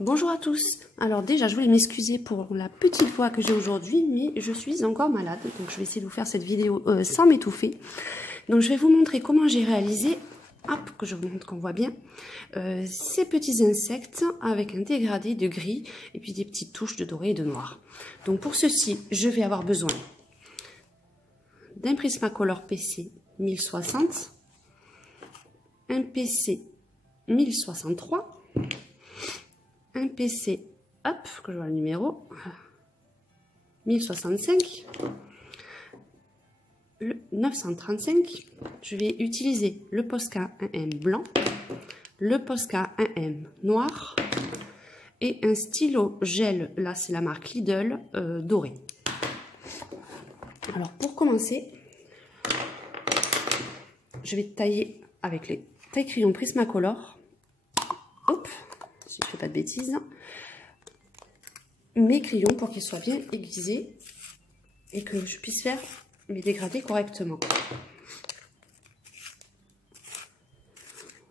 Bonjour à tous. Alors déjà, je voulais m'excuser pour la petite voix que j'ai aujourd'hui, mais je suis encore malade, donc je vais essayer de vous faire cette vidéo sans m'étouffer. Donc je vais vous montrer comment j'ai réalisé, hop, que je vous montre qu'on voit bien, ces petits insectes avec un dégradé de gris et puis des petites touches de doré et de noir. Donc pour ceci, je vais avoir besoin d'un Prismacolor PC 1060, un PC 1063, un PC, hop, que je vois le numéro, 1065, le 935, je vais utiliser le Posca 1M blanc, le Posca 1M noir et un stylo gel, là c'est la marque Lidl, doré. Alors pour commencer, je vais tailler avec les taille-crayons Prismacolor, hop, si je ne fais pas de bêtises, mes crayons pour qu'ils soient bien aiguisés et que je puisse faire mes dégradés correctement.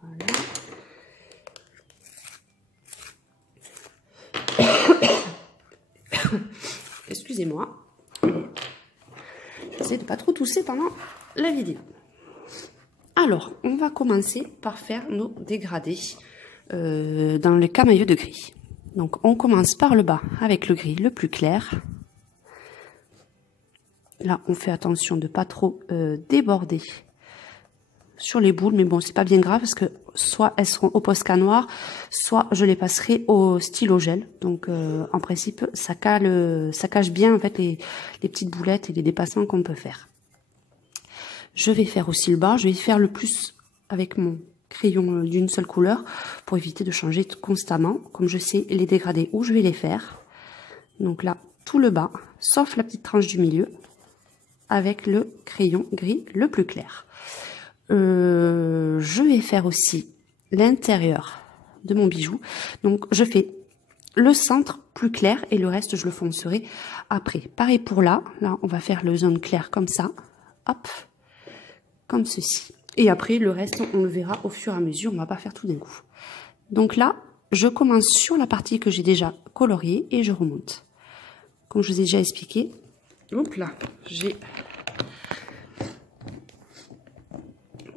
Voilà. Excusez-moi, j'essaie de pas trop tousser pendant la vidéo. Alors, on va commencer par faire nos dégradés dans le camailleux de gris. Donc, on commence par le bas avec le gris le plus clair. Là, on fait attention de pas trop déborder sur les boules, mais bon, c'est pas bien grave parce que soit elles seront au Posca noir, soit je les passerai au stylo gel. Donc, en principe, ça cache bien en fait les petites boulettes et les dépassements qu'on peut faire. Je vais faire aussi le bas, je vais faire le plus avec mon crayon d'une seule couleur pour éviter de changer constamment, comme je sais les dégradés où je vais les faire. Donc là, tout le bas, sauf la petite tranche du milieu, avec le crayon gris le plus clair. Je vais faire aussi l'intérieur de mon bijou. Donc je fais le centre plus clair et le reste je le foncerai après. Pareil pour là, on va faire le zone claire comme ça, hop, comme ceci. Et après, le reste, on le verra au fur et à mesure. On va pas faire tout d'un coup. Donc là, je commence sur la partie que j'ai déjà coloriée et je remonte. Comme je vous ai déjà expliqué. Hop là, j'ai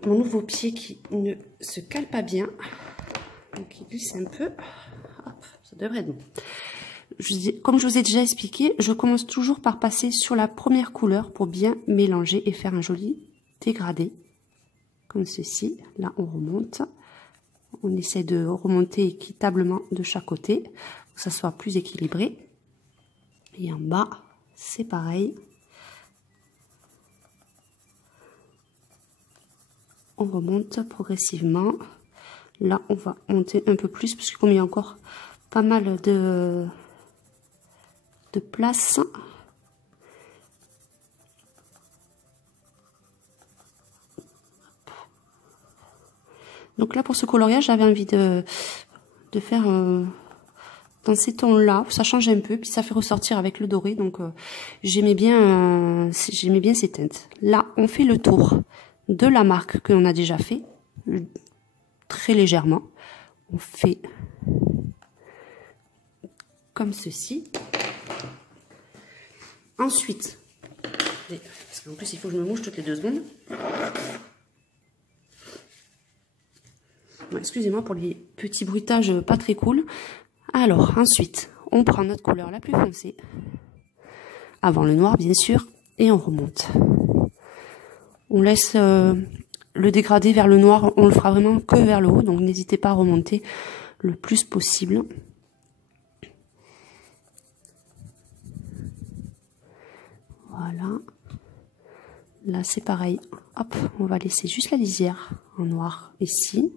mon nouveau pied qui ne se cale pas bien. Donc il glisse un peu. Hop, ça devrait être bon. Comme je vous ai déjà expliqué, je commence toujours par passer sur la première couleur pour bien mélanger et faire un joli dégradé. Comme ceci. Là, on remonte. On essaie de remonter équitablement de chaque côté pour que ça soit plus équilibré. Et en bas, c'est pareil. On remonte progressivement. Là, on va monter un peu plus parce que comme il y a encore pas mal de place. Donc là, pour ce coloriage, j'avais envie de faire dans ces tons-là. Ça change un peu, puis ça fait ressortir avec le doré. Donc, j'aimais bien ces teintes. Là, on fait le tour de la marque que l'on a déjà fait, très légèrement. On fait comme ceci. Ensuite, parce qu'en plus, il faut que je me mouche toutes les 2 secondes. Bon, excusez-moi pour les petits bruitages pas très cool. Alors, ensuite, on prend notre couleur la plus foncée, avant le noir bien sûr, et on remonte. On laisse le dégradé vers le noir, on le fera vraiment que vers le haut, donc n'hésitez pas à remonter le plus possible. Voilà. Là, c'est pareil. Hop, on va laisser juste la lisière en noir ici.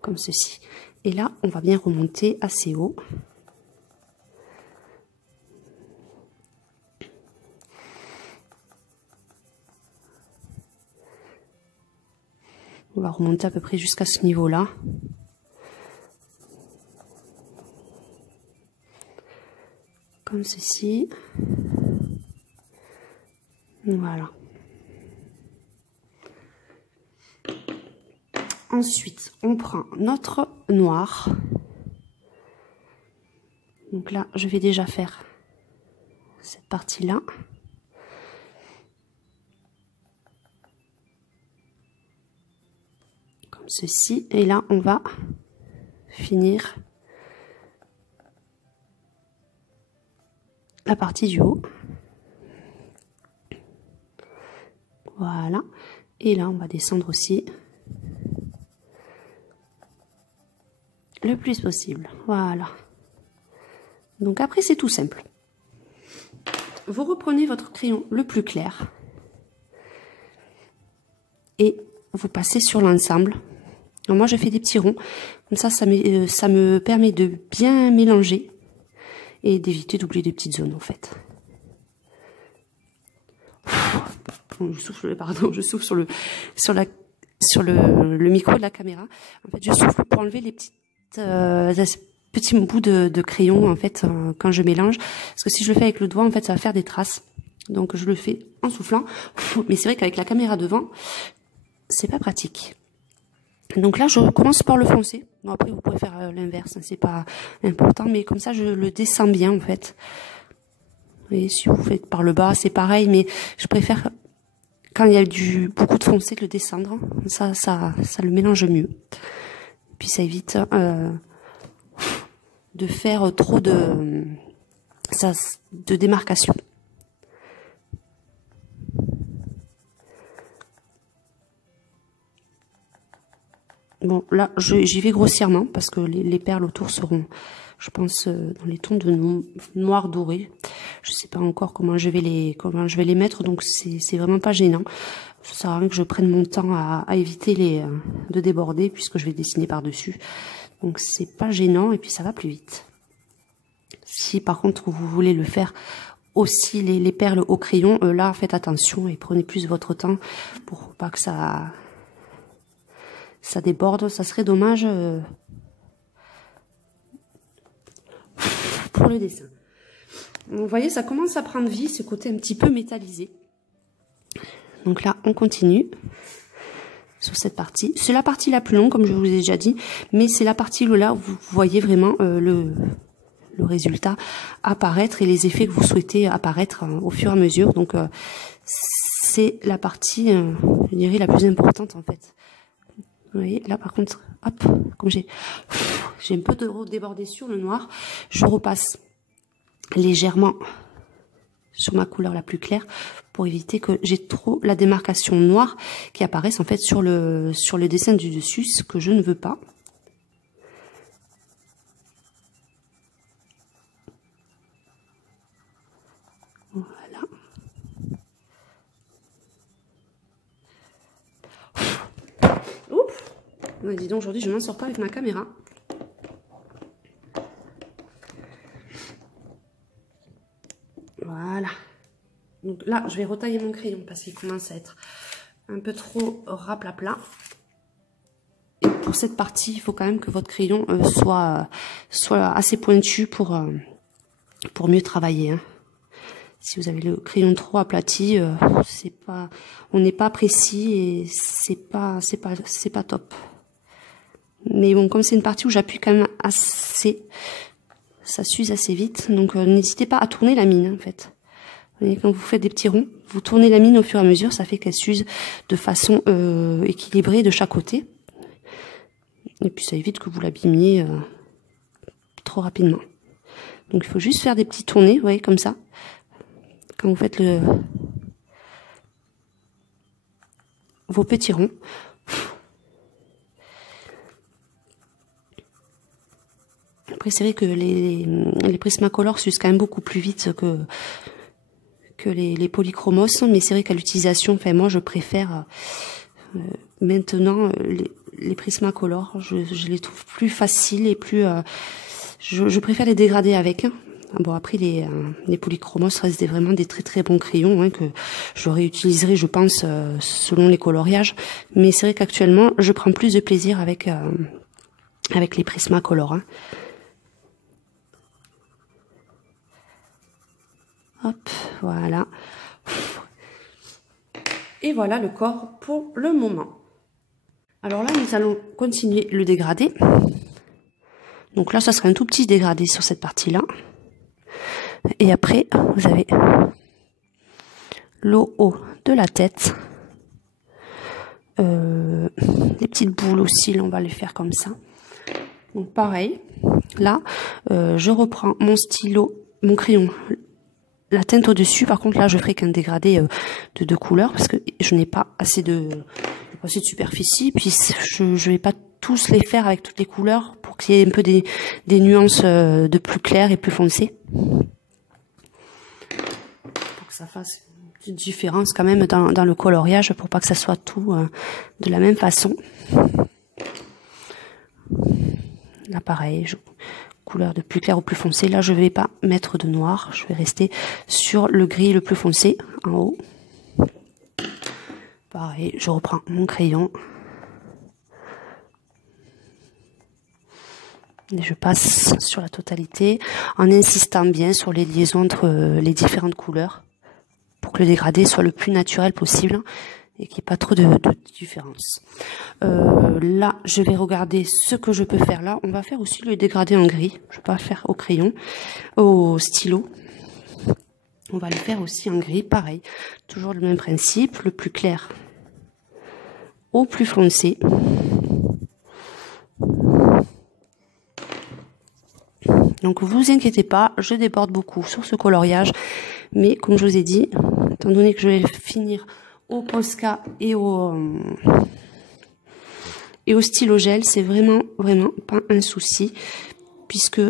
Comme ceci. Et là, on va bien remonter assez haut. On va remonter à peu près jusqu'à ce niveau-là. Comme ceci. Voilà. Ensuite, on prend notre noir. Donc là, je vais déjà faire cette partie-là. Comme ceci. Et là, on va finir la partie du haut. Voilà. Et là, on va descendre aussi le plus possible. Voilà. Donc après, c'est tout simple. Vous reprenez votre crayon le plus clair et vous passez sur l'ensemble. Moi, je fais des petits ronds. Comme ça me permet de bien mélanger et d'éviter d'oublier des petites zones, en fait. Je souffle, pardon, je souffle sur le micro de la caméra. En fait, je souffle pour enlever les petits bouts de crayon, en fait, quand je mélange. Parce que si je le fais avec le doigt, en fait, ça va faire des traces. Donc, je le fais en soufflant. Mais c'est vrai qu'avec la caméra devant, c'est pas pratique. Donc là, je commence par le foncer. Bon, après, vous pouvez faire l'inverse, hein, c'est pas important. Mais comme ça, je le descends bien, en fait. Et si vous faites par le bas, c'est pareil. Mais je préfère, quand il y a beaucoup de foncé, de le descendre. Ça le mélange mieux. Puis ça évite de faire trop de démarcation. Bon, là, j'y vais grossièrement parce que les perles autour seront, je pense, dans les tons de noir doré. Je sais pas encore comment je vais les mettre, donc c'est vraiment pas gênant. Ça sert à rien que je prenne mon temps à éviter de déborder puisque je vais dessiner par-dessus. Donc c'est pas gênant et puis ça va plus vite. Si par contre vous voulez le faire aussi les perles au crayon, là faites attention et prenez plus votre temps pour pas que ça déborde, ça serait dommage pour le dessin. Vous voyez, ça commence à prendre vie, ce côté un petit peu métallisé. Donc là, on continue sur cette partie. C'est la partie la plus longue, comme je vous ai déjà dit, mais c'est la partie là où vous voyez vraiment le résultat apparaître et les effets que vous souhaitez apparaître au fur et à mesure. Donc, c'est la partie, je dirais, la plus importante en fait. Vous voyez, là par contre, hop, comme j'ai un peu débordé sur le noir, je repasse légèrement sur ma couleur la plus claire pour éviter que j'ai trop la démarcation noire qui apparaisse en fait sur le dessin du dessus, ce que je ne veux pas. Voilà. Oups. Dis donc, aujourd'hui je m'en sors pas avec ma caméra. Voilà. Donc là, je vais retailler mon crayon parce qu'il commence à être un peu trop raplapla. Et pour cette partie, il faut quand même que votre crayon soit assez pointu pour mieux travailler. Hein. Si vous avez le crayon trop aplati, on n'est pas précis et c'est pas top. Mais bon, comme c'est une partie où j'appuie quand même assez, ça s'use assez vite. Donc n'hésitez pas à tourner la mine en fait. Vous voyez, quand vous faites des petits ronds, vous tournez la mine au fur et à mesure, ça fait qu'elle s'use de façon équilibrée de chaque côté. Et puis ça évite que vous l'abîmiez trop rapidement. Donc il faut juste faire des petits tournés, vous voyez, comme ça. Quand vous faites vos petits ronds. Après c'est vrai que les Prismacolor s'usent quand même beaucoup plus vite que les polychromos, mais c'est vrai qu'à l'utilisation, enfin moi je préfère maintenant les Prismacolor, je les trouve plus faciles et plus je préfère les dégrader avec. Bon après les polychromos restent vraiment des très très bons crayons hein, que je réutiliserai je pense selon les coloriages, mais c'est vrai qu'actuellement je prends plus de plaisir avec les Prismacolor. Hein. Hop, voilà. Et voilà le corps pour le moment. Alors là, nous allons continuer le dégradé. Donc là, ça sera un tout petit dégradé sur cette partie-là. Et après, vous avez le haut de la tête. Les petites boules aussi, là, on va les faire comme ça. Donc pareil, là, je reprends mon stylo, mon crayon, la teinte au-dessus. Par contre, là, je ferai qu'un dégradé de 2 couleurs parce que je n'ai pas assez de superficie. Puis je vais pas tous les faire avec toutes les couleurs pour qu'il y ait un peu des nuances de plus clair et plus foncé. Pour que ça fasse une petite différence quand même dans le coloriage, pour pas que ça soit tout de la même façon. Là pareil, couleur de plus clair ou plus foncé. Là je vais pas mettre de noir, je vais rester sur le gris le plus foncé en haut. Pareil, je reprends mon crayon. Et je passe sur la totalité en insistant bien sur les liaisons entre les différentes couleurs pour que le dégradé soit le plus naturel possible et qu'il n'y ait pas trop de différence. Là, je vais regarder ce que je peux faire là. On va faire aussi le dégradé en gris. Je ne vais pas faire au crayon, au stylo. On va le faire aussi en gris, pareil. Toujours le même principe, le plus clair au plus foncé. Donc vous inquiétez pas, je déborde beaucoup sur ce coloriage, mais comme je vous ai dit, étant donné que je vais finir au Posca et au stylo gel, c'est vraiment pas un souci, puisque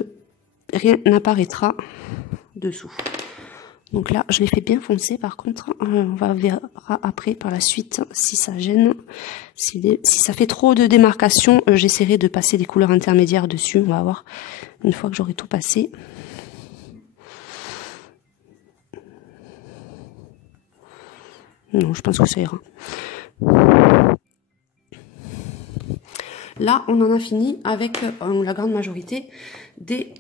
rien n'apparaîtra dessous. Donc là, je l'ai fait bien foncer. Par contre, on va verra après par la suite si ça gêne. Si ça fait trop de démarcation, j'essaierai de passer des couleurs intermédiaires dessus. On va voir une fois que j'aurai tout passé. Non, je pense que ça ira. Là, on en a fini avec la grande majorité des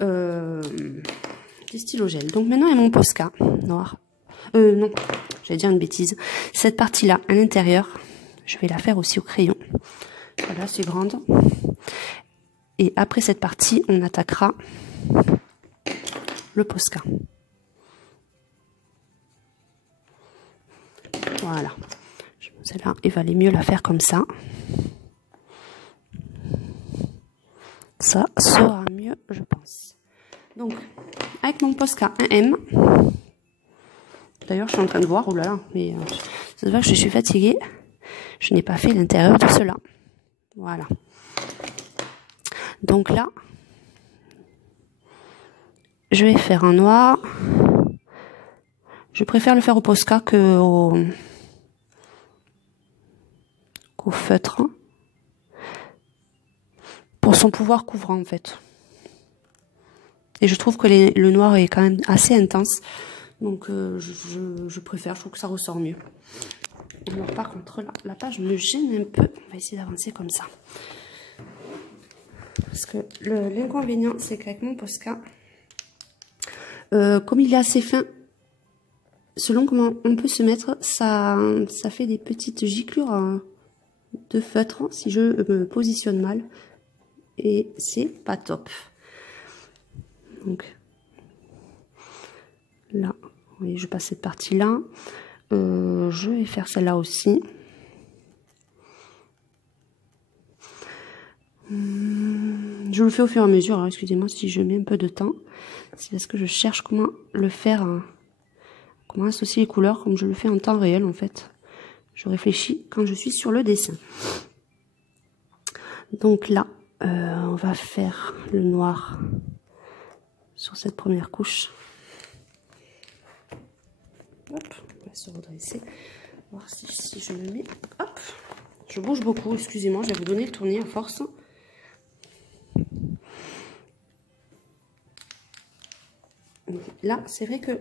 stylos gel. Donc maintenant, il y a mon Posca noir. Non, j'allais dire une bêtise. Cette partie-là, à l'intérieur, je vais la faire aussi au crayon. Voilà, c'est grande. Et après cette partie, on attaquera le Posca. Voilà. Celle-là, il valait mieux la faire comme ça. Ça sera mieux, je pense. Donc, avec mon Posca 1M, d'ailleurs, je suis en train de voir, oh là là, mais ça se voit que je suis fatiguée. Je n'ai pas fait l'intérieur de cela. Voilà. Donc là, je vais faire un noir. Je préfère le faire au Posca qu'au feutre. Pour son pouvoir couvrant, en fait. Et je trouve que le noir est quand même assez intense. Donc je préfère, je trouve que ça ressort mieux. Alors par contre, là, la page me gêne un peu. On va essayer d'avancer comme ça. Parce que l'inconvénient, c'est qu'avec mon Posca, comme il est assez fin, selon comment on peut se mettre, ça fait des petites giclures de feutre si je me positionne mal. Et c'est pas top. Donc là, vous voyez, je passe cette partie-là. Je vais faire celle-là aussi. Je le fais au fur et à mesure. Alors excusez-moi si je mets un peu de temps. C'est parce que je cherche comment le faire, comment associer les couleurs, comme je le fais en temps réel en fait. Je réfléchis quand je suis sur le dessin. Donc là, on va faire le noir sur cette première couche. Hop, on va se redresser, voir si je me mets. Hop, je bouge beaucoup, excusez-moi, je vais vous donner le tournis à force. Là, c'est vrai que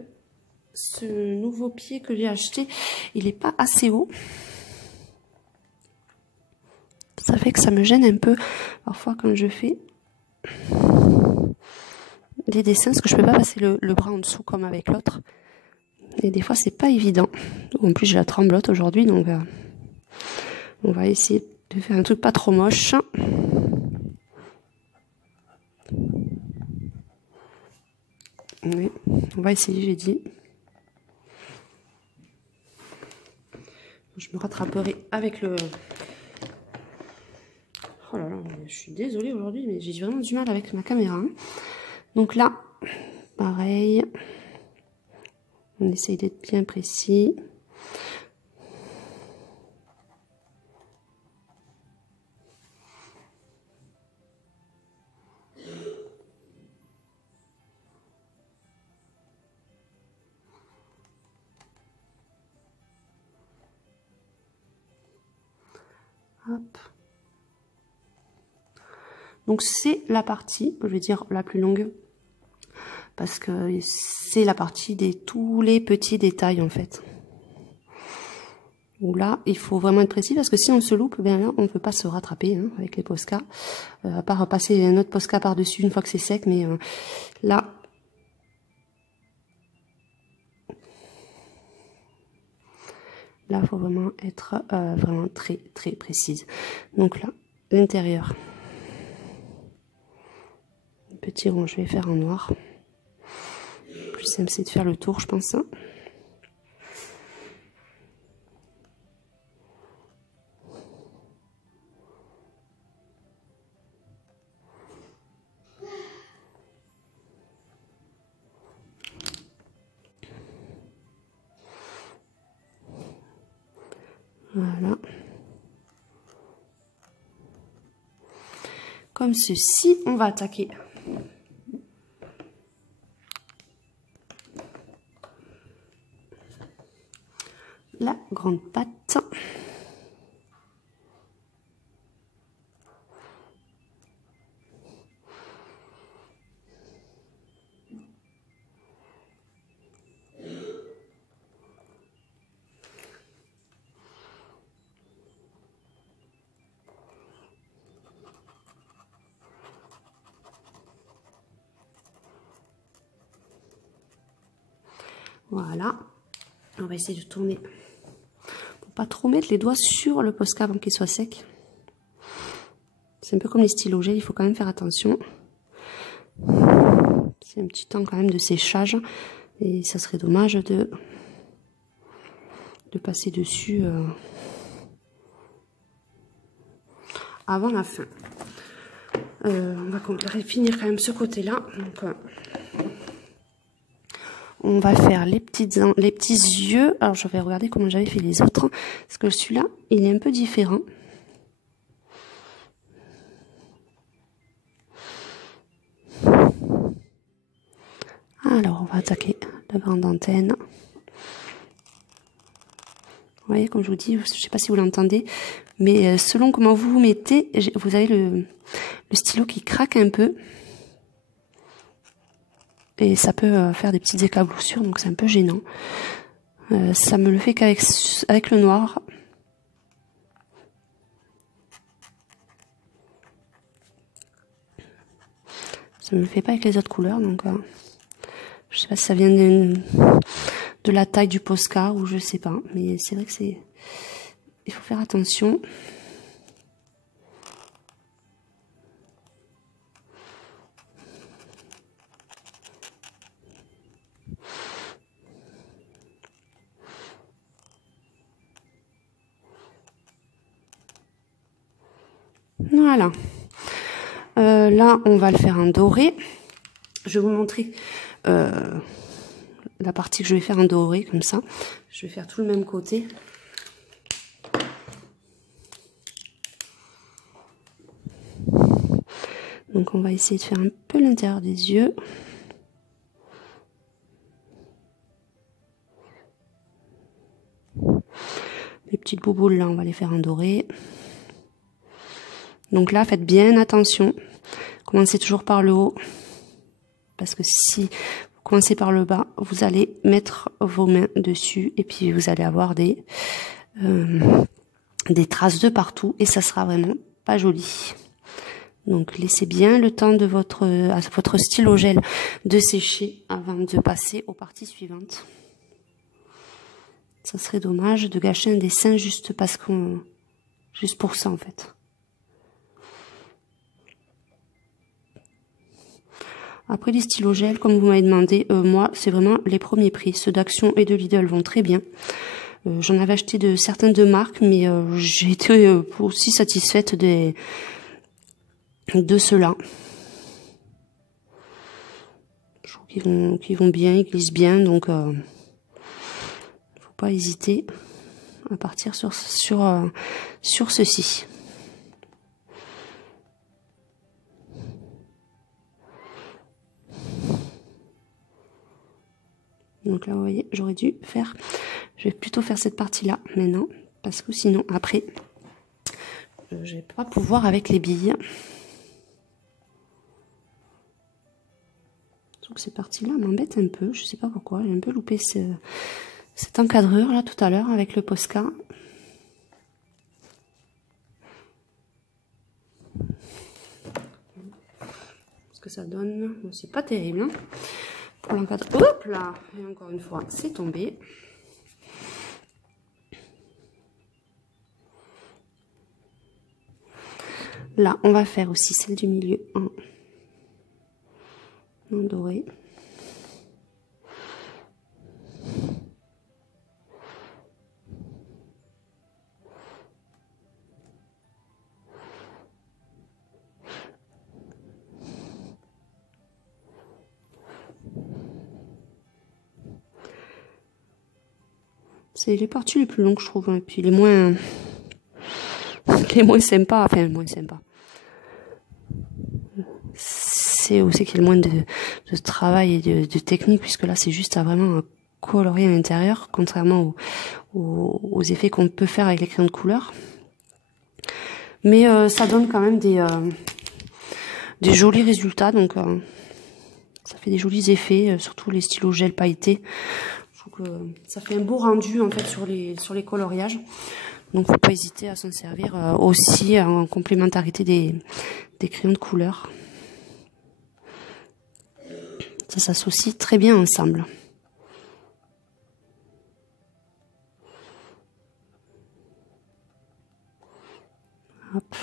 ce nouveau pied que j'ai acheté, il n'est pas assez haut. Ça fait que ça me gêne un peu parfois quand je fais des dessins, parce que je peux pas passer le bras en dessous comme avec l'autre. Et des fois, c'est pas évident. En plus, j'ai la tremblote aujourd'hui, donc on va essayer de faire un truc pas trop moche. Oui, on va essayer, j'ai dit. Je me rattraperai avec le... Oh là là, je suis désolée aujourd'hui, mais j'ai vraiment du mal avec ma caméra. Donc là, pareil. On essaye d'être bien précis. Hop. Donc c'est la partie, je vais dire la plus longue, parce que c'est la partie des tous les petits détails en fait. Où là, il faut vraiment être précis, parce que si on se loupe, bien là, on ne peut pas se rattraper hein, avec les Posca. À part passer un autre Posca par-dessus une fois que c'est sec, mais là... Là, il faut vraiment être vraiment très très précise. Donc là, l'intérieur. Petit rond, je vais faire en noir. Le plus simple, c'est de faire le tour, je pense. Voilà. Comme ceci, on va attaquer la grande patte. Voilà, on va essayer de tourner pour pas trop mettre les doigts sur le Posca avant qu'il soit sec. C'est un peu comme les stylos gel, il faut quand même faire attention. C'est un petit temps quand même de séchage et ça serait dommage de passer dessus avant la fin. On va finir quand même ce côté-là. Donc, on va faire les petits yeux. Alors, je vais regarder comment j'avais fait les autres. Parce que celui-là, il est un peu différent. Alors, on va attaquer la grande antenne. Vous voyez, comme je vous dis, je ne sais pas si vous l'entendez, mais selon comment vous vous mettez, vous avez le stylo qui craque un peu. Et ça peut faire des petites éclaboussures, donc c'est un peu gênant. Ça me le fait qu'avec le noir. Ça me le fait pas avec les autres couleurs, donc je sais pas si ça vient de la taille du Posca ou je sais pas, mais c'est vrai que il faut faire attention. Voilà. Là, on va le faire en doré. Je vais vous montrer la partie que je vais faire en doré, comme ça. Je vais faire tout le même côté. Donc, on va essayer de faire un peu l'intérieur des yeux. Les petites bouboules, là, on va les faire en doré. Donc là, faites bien attention. Commencez toujours par le haut. Parce que si vous commencez par le bas, vous allez mettre vos mains dessus. Et puis, vous allez avoir des traces de partout. Et ça sera vraiment pas joli. Donc, laissez bien le temps de votre stylo gel de sécher avant de passer aux parties suivantes. Ça serait dommage de gâcher un dessin juste parce qu'on... juste pour ça en fait. Après les stylos gel, comme vous m'avez demandé, moi c'est vraiment les premiers prix. Ceux d'Action et de Lidl vont très bien. J'en avais acheté de certaines de marques, mais j'ai été aussi satisfaite de ceux-là. Je trouve qu'ils vont bien, ils glissent bien, donc faut pas hésiter à partir sur ceci. Donc là, vous voyez, j'aurais dû faire... Je vais plutôt faire cette partie-là maintenant, parce que sinon, après, je vais pas pouvoir avec les billes. Donc ces parties-là m'embêtent un peu, je sais pas pourquoi, j'ai un peu loupé cette encadreur là tout à l'heure avec le Posca. Ce que ça donne, bon, c'est pas terrible hein. Pour l'encadreur. Hop là, et encore une fois, c'est tombé. Là, on va faire aussi celle du milieu en doré. C'est les parties les plus longues, je trouve, et puis les moins sympas, enfin moins sympas. C'est aussi qu'il y a le moins de travail et de technique, puisque là c'est juste à vraiment colorier à l'intérieur, contrairement aux effets qu'on peut faire avec les crayons de couleur. Mais ça donne quand même des jolis résultats, donc ça fait des jolis effets, surtout les stylos gel pailletés. Je trouve que ça fait un beau rendu en fait sur les coloriages. Donc faut pas hésiter à s'en servir aussi en complémentarité des crayons de couleur. Ça s'associe très bien ensemble. Hop.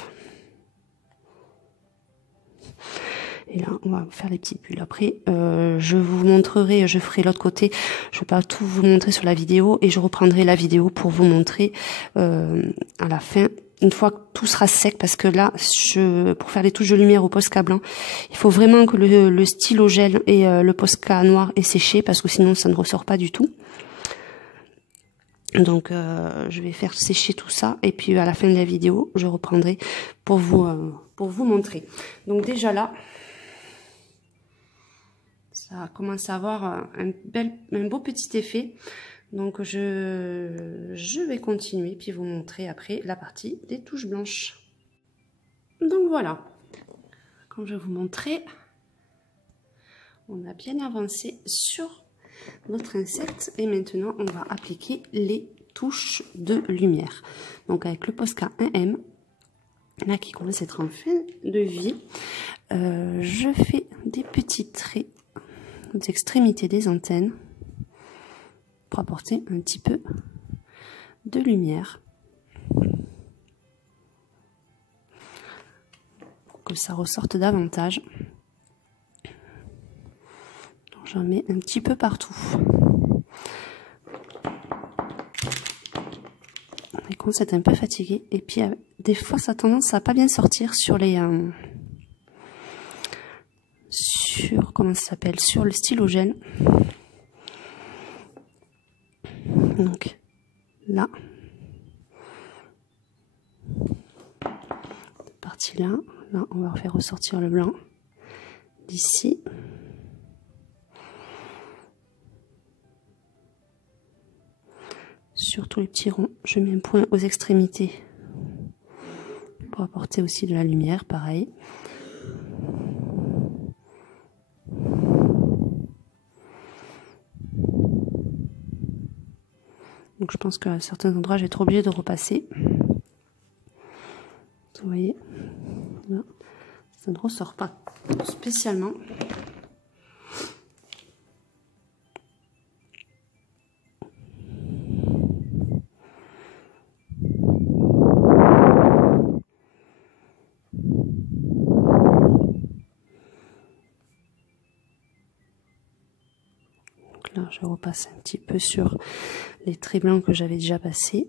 Et là, on va faire les petites bulles. Après, je vous montrerai, je ferai l'autre côté. Je vais pas tout vous montrer sur la vidéo et je reprendrai la vidéo pour vous montrer à la fin, une fois que tout sera sec, parce que là, pour faire les touches de lumière au Posca blanc, il faut vraiment que le stylo gel et le Posca noir est séché, parce que sinon ça ne ressort pas du tout. Donc je vais faire sécher tout ça et puis à la fin de la vidéo, je reprendrai pour vous montrer. Donc déjà là, ça commence à avoir un beau petit effet. Donc je vais continuer puis vous montrer après la partie des touches blanches. Donc voilà, comme je vous montrais, on a bien avancé sur notre insecte et maintenant on va appliquer les touches de lumière. Donc avec le Posca 1M, là qui commence à être en fin de vie, je fais des petits traits aux extrémités des antennes pour apporter un petit peu de lumière, pour que ça ressorte davantage. J'en mets un petit peu partout. Et quand c'est un peu fatigué, et puis des fois ça a tendance à pas bien sortir sur les comment ça s'appelle, sur le stylo gel. Donc là, cette partie là on va faire ressortir le blanc d'ici. Sur tous les petits ronds, je mets un point aux extrémités pour apporter aussi de la lumière, pareil. Donc je pense qu'à certains endroits, je vais être obligée de repasser. Vous voyez, là, ça ne ressort pas spécialement. je repasse un petit peu sur les traits blancs que j'avais déjà passés.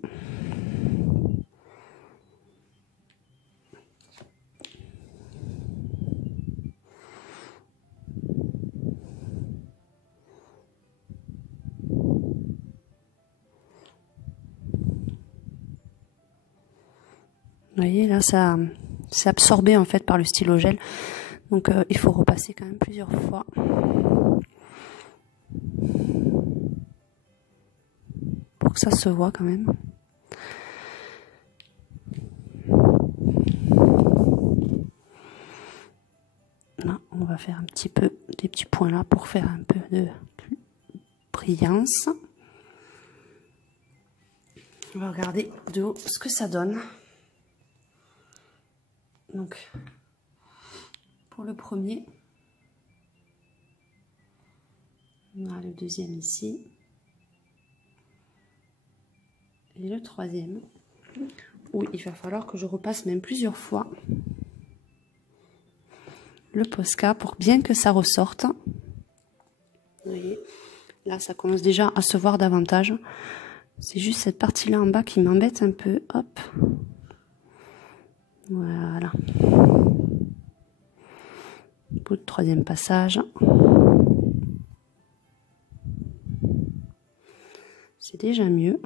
Vous voyez, là, ça c'est absorbé en fait par le stylo gel. Donc, il faut repasser quand même plusieurs fois. Pour que ça se voit quand même. Là, on va faire un petit peu des petits points là pour faire un peu de brillance. On va regarder de haut ce que ça donne. Donc, pour le premier, on a le deuxième ici. Et le troisième, où il va falloir que je repasse même plusieurs fois le Posca pour bien que ça ressorte. Vous voyez, là ça commence déjà à se voir davantage. C'est juste cette partie là en bas qui m'embête un peu. Hop, voilà. Pour le troisième passage, c'est déjà mieux.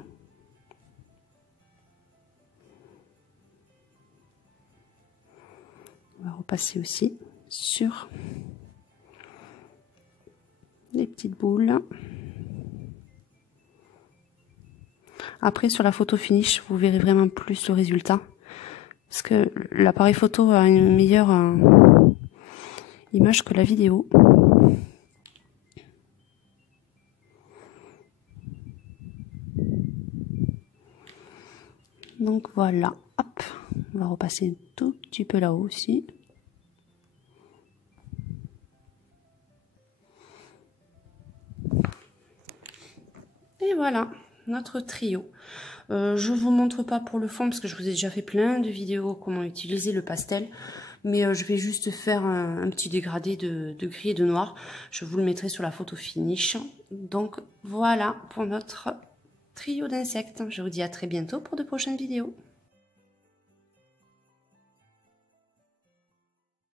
On va repasser aussi sur les petites boules. Après, sur la photo finish, vous verrez vraiment plus le résultat. Parce que l'appareil photo a une meilleure image que la vidéo. Donc voilà, hop, on va repasser un tout petit peu là-haut aussi. Et voilà, notre trio. Je vous montre pas pour le fond parce que je vous ai déjà fait plein de vidéos comment utiliser le pastel. Mais je vais juste faire un petit dégradé de gris et de noir. Je vous le mettrai sur la photo finish. Donc voilà pour notre trio d'insectes. Je vous dis à très bientôt pour de prochaines vidéos.